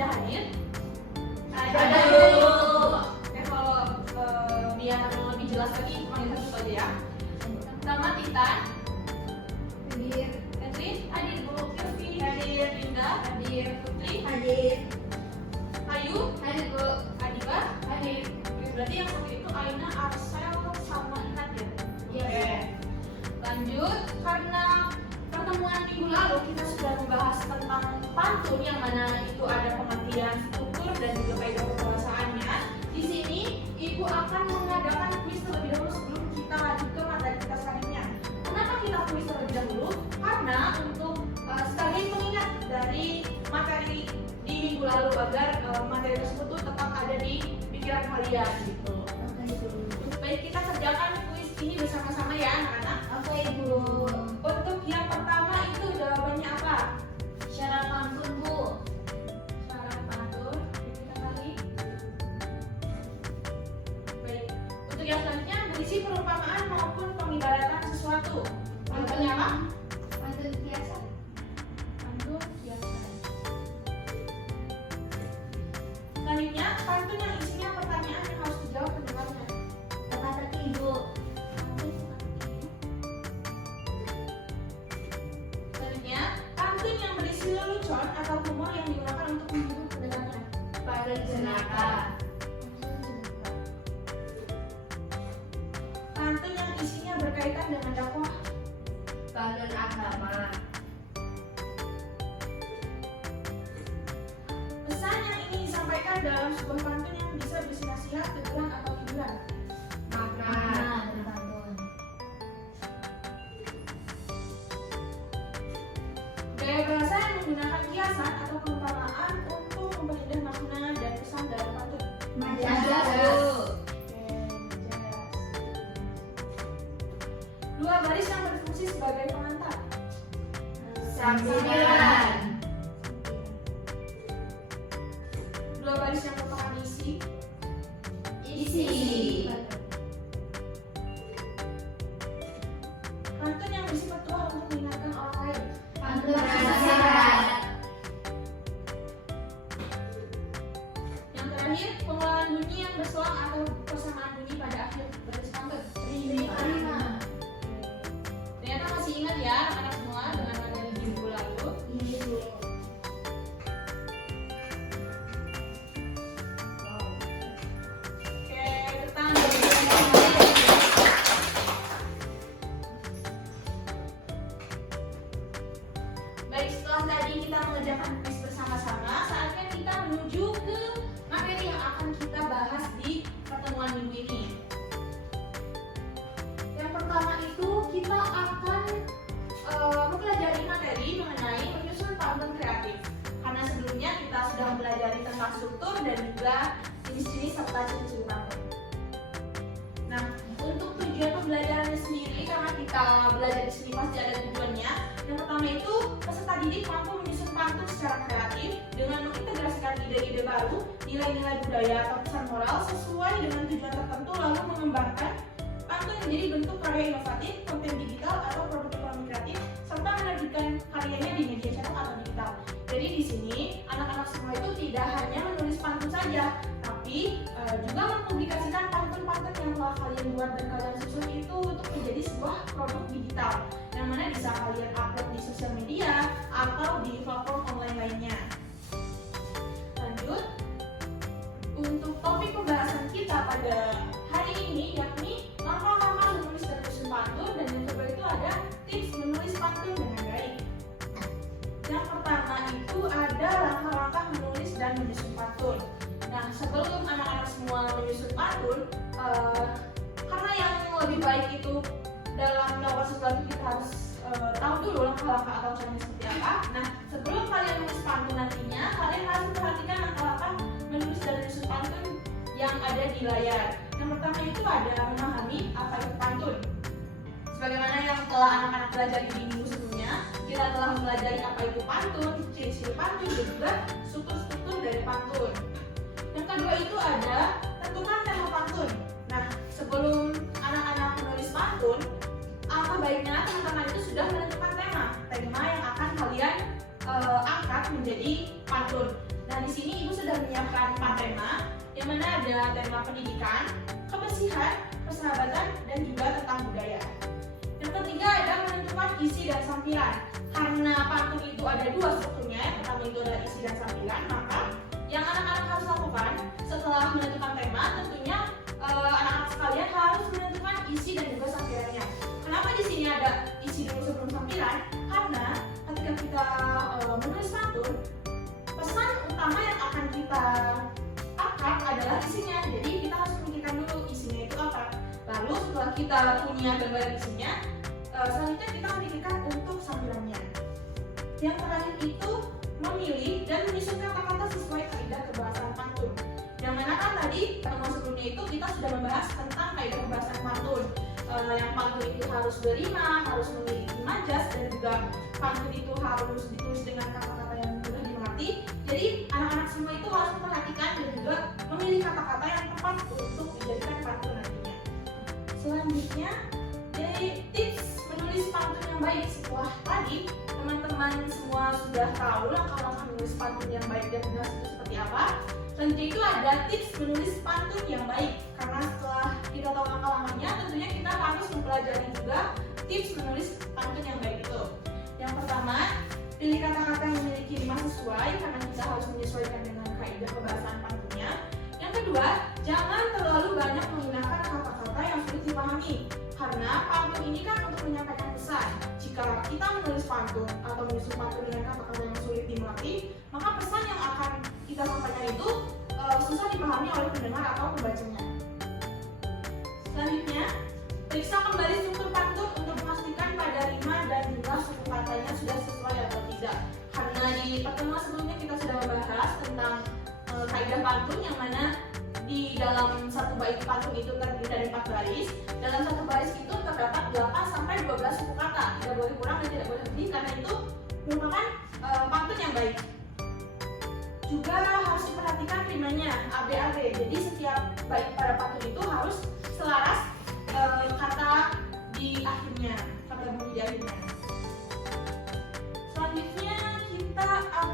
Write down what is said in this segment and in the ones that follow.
sudah hadir? Ada. Oke, kalau biar lebih jelas lagi, panggil satu aja ya. Pertama Titan. Hadir. Catherine hadir. Bu Kirfi hadir. Linda hadir. Putri Hadir. Ayu Hadir, Bu. Adiba Hadir. Oke, berarti yang satu itu Aina, Arsel sama Inat ya? Iya. Lanjut, karena pertemuan minggu lalu kita sudah membahas tentang pantun yang mana itu ada pengertian struktur dan juga kaidah pembahasannya. Di sini Ibu akan mengadakan kuis terlebih dahulu sebelum kita lanjut ke materi kita selanjutnya. Kenapa kita kuis terlebih dahulu? Karena untuk sebagai pengingat dari materi di minggu lalu agar materi tersebut tuh tetap ada di pikiran kalian gitu. Baik, kita kerjakan kuis ini bersama-sama ya anak-anak. Oke, Ibu. Untuk yang pertama itu jawabannya apa? Syarat pantun, Bu. Syarat pantun, kita kali. Baik, untuk yang selanjutnya berisi perumpamaan maupun pengibaratan sesuatu. Jawabannya apa? Pantun biasa. Pantun biasa. Selanjutnya pantun yang isinya pertanyaan yang harus dijawab pendengarnya. Teka-teki, Bu. Selanjutnya pantun yang berisi lelucon atau humor yang digunakan untuk menghibur pendengarnya. Pantun jenaka. Pantun yang isinya berkaitan dengan dakwah. Pantun agama. Pesan yang ingin disampaikan dalam sebuah pantun yang bisa berisi nasihat, teguran atau hiburan. Makna. Pantun. Gaya bahasa yang menggunakan kiasan atau perumpamaan untuk memperindah makna dan pesan dalam pantun. Majas, Bu. Oke, jelas. Dua baris yang berfungsi sebagai pengantar. Sambilan. Dua baris yang merupakan isi. Isi. Pantun yang berisi petuah untuk mengingatkan orang lain. Pantun nasihat. Yang terakhir, pengelolaan bunyi yang berselang atau persamaan bunyi pada akhir baris pantun. Rima. Ternyata masih ingat ya anak-anak semua dengan materi di minggu lalu. Iya, Bu. Oke, tentang baik, setelah tadi kita mengerjakan kuis bersama-sama, saatnya kita menuju ke materi yang akan kita bahas di pertemuan minggu ini. Yang pertama itu kita akan mempelajari materi mengenai menyusun pantun kreatif. Karena sebelumnya kita sudah mempelajari tentang struktur dan juga jenis-jenis serta ciri-ciri pantun. Nah, untuk tujuan pembelajarannya sendiri, karena kita belajar di sini pasti ada tujuannya. Yang pertama itu peserta didik mampu menyusun pantun secara kreatif dengan mengintegrasikan ide-ide baru, nilai-nilai budaya atau pesan moral sesuai dengan tujuan tertentu, lalu mengembangkan pantun menjadi bentuk karya inovatif, konten digital atau produk ekonomi kreatif, serta menerbitkan karyanya di media cetak atau digital. Jadi di sini anak-anak semua itu tidak hanya menulis pantun saja, tapi juga mempublikasikan pantun-pantun yang telah kalian buat dan kalian susun itu untuk menjadi sebuah produk digital yang mana bisa kalian upload di sosial media atau di platform online lainnya. Lanjut, untuk topik pembahasan kita pada hari ini yakni langkah-langkah menulis dan menyusun pantun, dan yang kedua itu ada tips menulis pantun dengan baik. Yang pertama itu ada langkah-langkah menulis dan menyusun pantun. Nah, sebelum anak-anak semua menyusun pantun, karena yang lebih baik itu dalam melakukan sesuatu kita harus tahu dulu langkah-langkah atau caranya seperti apa. Nah, sebelum kalian menulis pantun nantinya, kalian harus memperhatikan langkah-langkah menulis dan menyusun pantun yang ada di layar. Yang pertama itu ada memahami apa itu pantun. Sebagaimana yang telah anak-anak belajar di minggu sebelumnya, kita telah mempelajari apa itu pantun, ciri-ciri pantun, dan juga struktur-struktur dari pantun. Yang kedua itu ada tentukan tema pantun. Nah, sebelum anak-anak menulis pantun, apa baiknya teman-teman itu sudah menentukan tema yang akan kalian angkat menjadi pantun. Nah, di di sini Ibu sudah menyiapkan 4 tema, yang mana ada tema pendidikan, kebersihan, persahabatan, dan juga tentang budaya. Yang ketiga ada menentukan isi dan sampilan. Karena pantun itu ada 2 strukturnya, yang pertama itu adalah isi dan sampilan, maka yang anak-anak harus lakukan setelah menentukan tema, tentunya anak-anak sekalian harus menentukan isi dan juga sampilannya. Kenapa di sini ada isi dulu sebelum sampilan? Karena ketika kita menulis pantun, pesan utama yang akan kita angkat adalah isinya. Jadi kita harus memikirkan dulu isinya itu apa. Lalu setelah kita punya gambaran isinya, selanjutnya kita memikirkan untuk sampilannya. Yang terakhir itu memilih dan menyusun kata-kata sesuai kaidah kebahasaan pantun. Yang mana kan tadi pertemuan sebelumnya itu kita sudah membahas tentang kaidah kebahasaan pantun. Yang pantun itu harus berima, harus memiliki majas, dan juga pantun itu harus ditulis dengan kata-kata yang mudah dimengerti. Jadi anak-anak semua itu harus memperhatikan dan juga memilih kata-kata yang tepat untuk dijadikan pantun nantinya. Selanjutnya dari tips menulis pantun yang baik. Setelah tadi teman-teman semua sudah tahu langkah-langkah menulis pantun yang baik dan benar itu seperti apa. Selanjutnya itu ada tips menulis pantun yang baik. Karena setelah kita tahu langkah-langkahnya, tentunya kita harus mempelajari juga tips menulis pantun yang baik itu. Yang pertama, pilih kata-kata yang memiliki rima sesuai, karena kita harus menyesuaikan dengan kaidah kebahasaan pantunnya. Yang kedua, jangan terlalu banyak menggunakan kata-kata yang sulit dipahami, karena pantun ini kan untuk menyampaikan pesan. Jika kita menulis pantun atau menyusun pantun dengan kata-kata yang sulit dimengerti, maka pesan yang akan kita sampaikan itu susah dipahami oleh pendengar atau pembacanya. Selanjutnya, periksa kembali struktur pantun untuk memastikan pada rima dan juga suku katanya sudah sesuai atau tidak. Karena di pertemuan sebelumnya kita sudah membahas tentang kaidah pantun, yang mana di dalam satu bait pantun itu terdiri dari 4 baris. Dalam satu baris itu terdapat 8 sampai 12 suku kata. Tidak boleh kurang dan tidak boleh lebih, karena itu merupakan pantun yang baik. Juga harus diperhatikan rimanya, ABAB. Jadi setiap bait pada pantun itu harus selaras kata di akhirnya, kata bunyi di akhirnya. Selanjutnya kita akan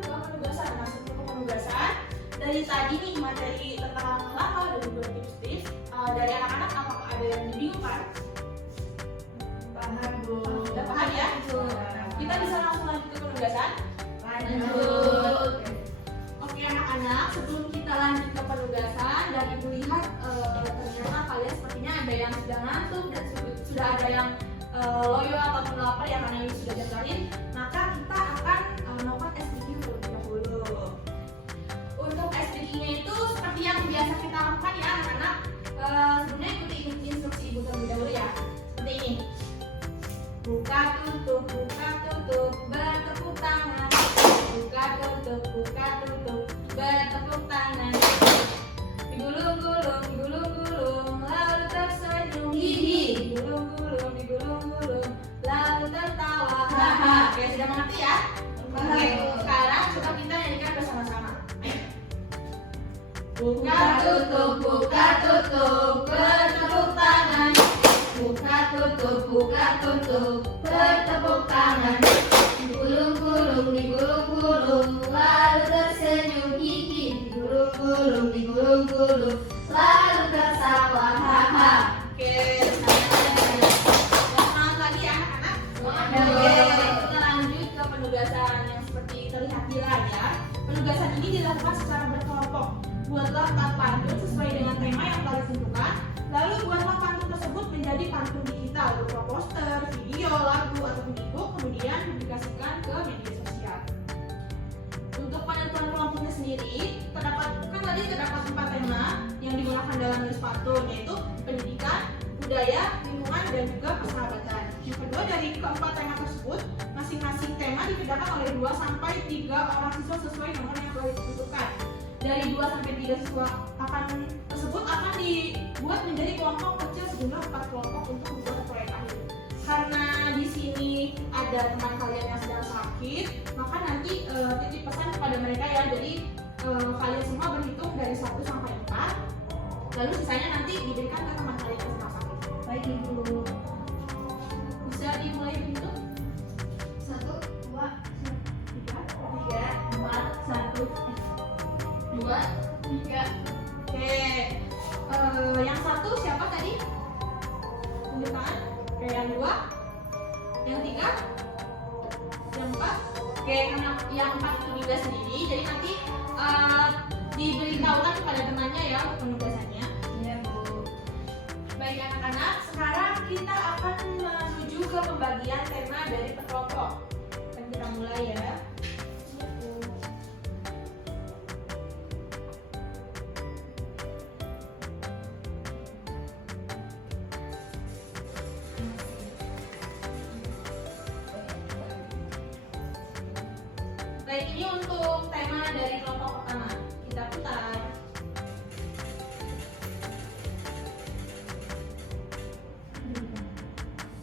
ke penugasan. Masuk ke penugasan. Dari tadi nih materi tentang langkah dan juga tips-tips dari anak-anak, apakah ada yang dibingungkan? Paham, Bu. Udah paham ya? Kita bisa langsung lanjut ke penugasan. Lanjut. Oke anak-anak, sebelum kita lanjut ke penugasan dan Ibu lihat ternyata kalian sepertinya ada yang sudah ngantuk dan sudah ada yang loyo ataupun lapar ya, karena ini sudah jam lain. Maka kita akan melakukan SDQ terlebih dahulu. Untuk SDQ-nya itu seperti yang biasa kita lakukan ya anak-anak. Sebelumnya ikuti instruksi Ibu terlebih dahulu ya. Seperti ini. Buka tutup bertepuk tangan. Buka tutup bertepuk tangan. Digulung-gulung, lalu tersenyum. Hihi. Digulung-gulung, lalu tertawa. Haha. Oke, sudah mengerti ya? Oke, sekarang coba kita nyanyikan bersama-sama. Ayo. Buka tutup bertepuk tangan. Buka tutup bertepuk tangan. Digulung-gulung, lalu tersenyum. Hihi. Digulung-gulung, lalu tertawa. Haha. Oke, semangat lagi ya anak-anak. Oke, kita lanjut ke penugasan yang seperti terlihat di layar ya. Penugasan ini dilakukan secara berkelompok. Buatlah 4 pantun sesuai dengan tema yang telah ditentukan. Lalu buatlah pantun tersebut menjadi pantun digital berupa poster, video, lagu, atau e-book, kemudian publikasikan ke media sosial. Untuk penentuan kelompoknya sendiri, terdapat 4 tema yang digunakan dalam menulis pantun, yaitu pendidikan, budaya, lingkungan, dan juga persahabatan. Yang kedua, dari keempat tema tersebut, masing-masing tema dikerjakan oleh 2 sampai 3 orang siswa sesuai nomor yang telah ditentukan. Dari 2 sampai 3 siswa tersebut akan dibuat menjadi kelompok kecil sejumlah 4 kelompok untuk membuat proyek akhir. Karena di sini ada teman kalian yang sedang sakit, maka nanti titip pesan kepada mereka ya. Jadi kalian semua berhitung dari 1 sampai 4, lalu sisanya nanti diberikan ke teman kalian yang sedang sakit. Baik Ibu. Bisa dimulai begitu? 1, 2, 3, 4, 1. 2, 3. Oke, yang satu siapa tadi? Tunjuk tangan. Oke, yang dua, yang tiga, yang empat. Oke, karena yang empat itu juga sendiri, jadi nanti diberitahukan kepada temannya ya untuk penugasannya. Iya, Bu. Baik anak-anak, sekarang kita akan menuju ke pembagian tema dari per kelompok. Akan kita mulai ya. Baik, ini untuk tema dari kelompok pertama. Kita putar.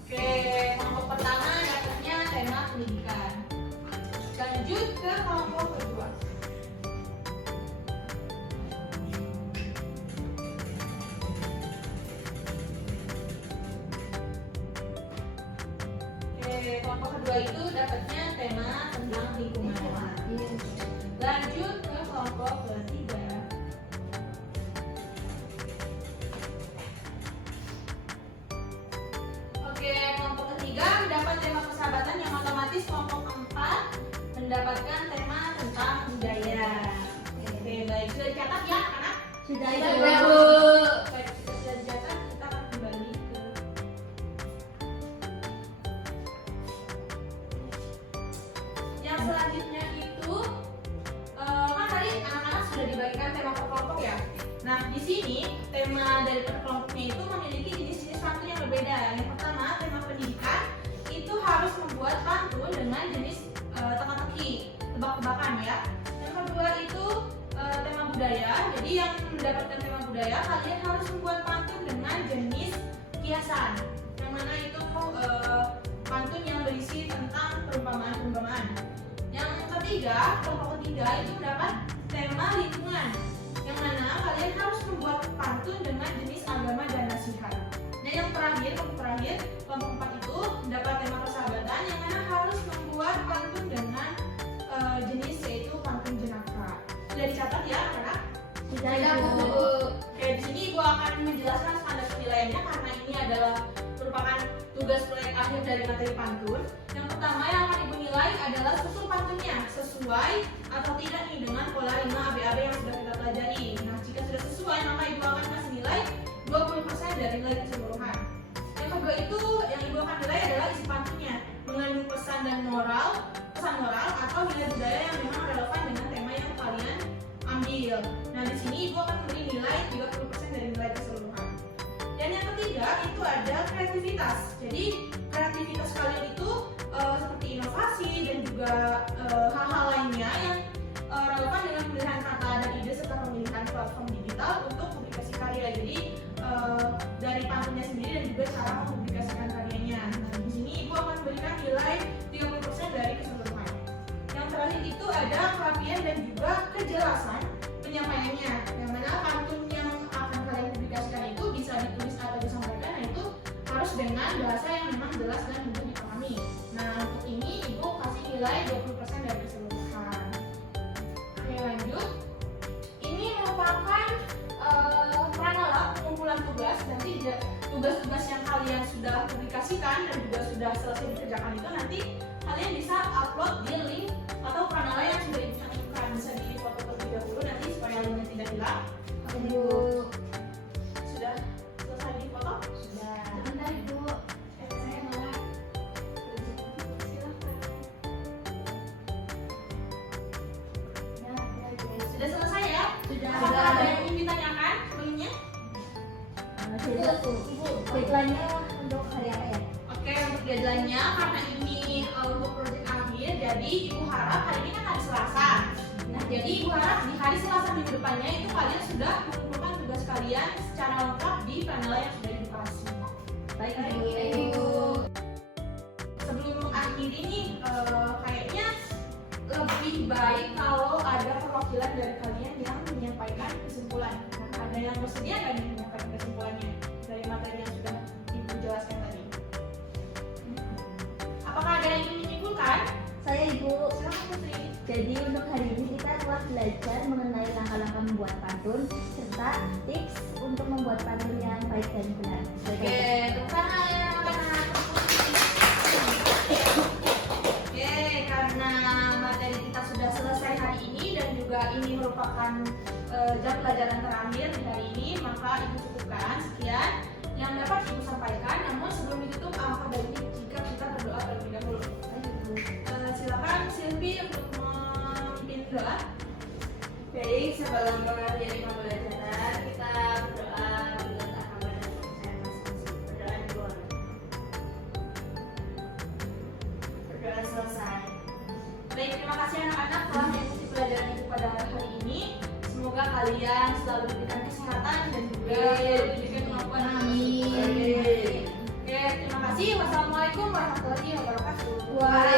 Oke, kelompok pertama dapatnya tema pendidikan. Lanjut ke kelompok kedua. Oke, kelompok kedua itu dapatnya tema tentang lingkungan. Lanjut ke kelompok ketiga. Oke, kelompok ketiga mendapat tema persahabatan, yang otomatis kelompok keempat mendapatkan tema tentang budaya. Oke, baik, sudah dicatat ya anak? Sudah, Sudah, Bu. Baik, kita sudah dicatat, kita akan kembali ke yang selanjutnya itu kan tadi anak-anak sudah dibagikan tema per kelompok ya. Nah, di sini tema dari per kelompoknya itu memiliki jenis-jenis pantun yang berbeda. Yang pertama, tema pendidikan itu harus membuat pantun dengan jenis teka-teki, tebak-tebakan ya. Yang kedua itu tema budaya. Jadi yang mendapatkan tema budaya, kalian harus membuat pantun dengan jenis kiasan. Yang mana itu pantun yang berisi tentang perumpamaan-perumpamaan. Yang ketiga, kelompok ketiga itu mendapat tema lingkungan, yang mana kalian harus membuat pantun dengan jenis agama dan nasihat. Dan yang terakhir, kelompok empat itu mendapat tema persahabatan, yang mana harus membuat pantun dengan jenis yaitu pantun jenaka. Sudah dicatat ya, anak? Sudah, Bu. Oke, di sini Ibu akan menjelaskan standar penilaiannya karena ini adalah merupakan tugas proyek akhir dari materi pantun. Yang pertama yang akan Ibu nilai adalah susun pantunnya sesuai atau tidak nih dengan pola 5 ABAB yang sudah kita pelajari. Nah, jika sudah sesuai, maka Ibu akan kasih nilai 20% dari nilai keseluruhan. Yang kedua itu yang Ibu akan nilai adalah isi pantunnya, mengandung pesan moral atau nilai budaya yang memang relevan dengan tema yang kalian ambil. Nah, di sini Ibu akan memberi nilai 30% dari nilai keseluruhan. Dan yang ketiga itu ada kreativitas. Jadi kreativitas kalian itu seperti inovasi dan juga hal-hal lainnya yang relevan dengan pemilihan kata dan ide serta pemilihan platform digital untuk publikasi karya. Jadi dari pantunnya sendiri dan juga cara mempublikasikan karyanya. Nah, di sini Ibu akan memberikan nilai 30% dari keseluruhan. Yang terakhir itu ada kerapian dan juga kejelasan penyampaiannya. Yang mana pantun yang akan kalian publikasikan itu bisa ditulis atau disampaikan, nah itu harus dengan bahasa yang memang jelas dan mudah dipahami. Nah, untuk ini Ibu kasih nilai 20% dari keseluruhan. Oke, lanjut. Ini merupakan pranala pengumpulan tugas. Nanti tugas-tugas yang kalian sudah publikasikan dan juga sudah selesai dikerjakan itu nanti kalian bisa upload di link atau pranala yang sudah Ibu cantumkan. Bisa di foto terlebih dahulu nanti supaya linknya tidak hilang. Bu. Sudah selesai di foto? Sudah. Sebentar, Bu. Saya malah. Silahkan. Ya, Sudah selesai ya? Sudah. Apakah ada yang ingin ditanyakan sebelumnya? Deadline-nya untuk hari apa ya? Oke, untuk deadline-nya karena ini untuk proyek akhir, jadi Ibu harap hari ini kan hari Selasa. Nah, jadi Ibu harap di hari Selasa minggu depannya itu kalian sudah mengumpulkan tugas kalian secara lengkap di pranala yang sudah Ibu kasih. Baik, Bu. Sebelum mengakhiri nih, kayaknya lebih baik kalau ada perwakilan dari kalian yang menyampaikan kesimpulan. Nah, ada yang bersedia nggak nih menyampaikan kesimpulannya dari materi yang sudah Ibu jelaskan tadi? Apakah ada yang ingin menyimpulkan? Saya Ibu. Silakan Putri. Jadi untuk hari ini kita telah belajar belajar mengenai langkah-langkah membuat pantun serta tips untuk membuat pantun yang baik dan benar. Oke, tepuk tangan ya anak-anak. Oke, karena materi kita sudah selesai hari ini dan juga ini merupakan jam pelajaran terakhir di hari ini, maka Ibu cukupkan sekian yang dapat Ibu sampaikan. Namun sebelum ditutup, alangkah baiknya jika kita berdoa terlebih dahulu. Silakan Silvi untuk memimpin doa. Baik, sebelum mengakhiri pembelajaran kita berdoa minta kabar dan percaya masing-masing. Berdoa dulu. Berdoa selesai. Baik, terima kasih anak-anak telah mengikuti pelajaran Ibu pada hari ini. Semoga kalian selalu diberikan kesehatan dan juga diberikan kemampuan. Amin. Oke, terima kasih. Wassalamualaikum warahmatullahi wabarakatuh. Waalaikumsalam.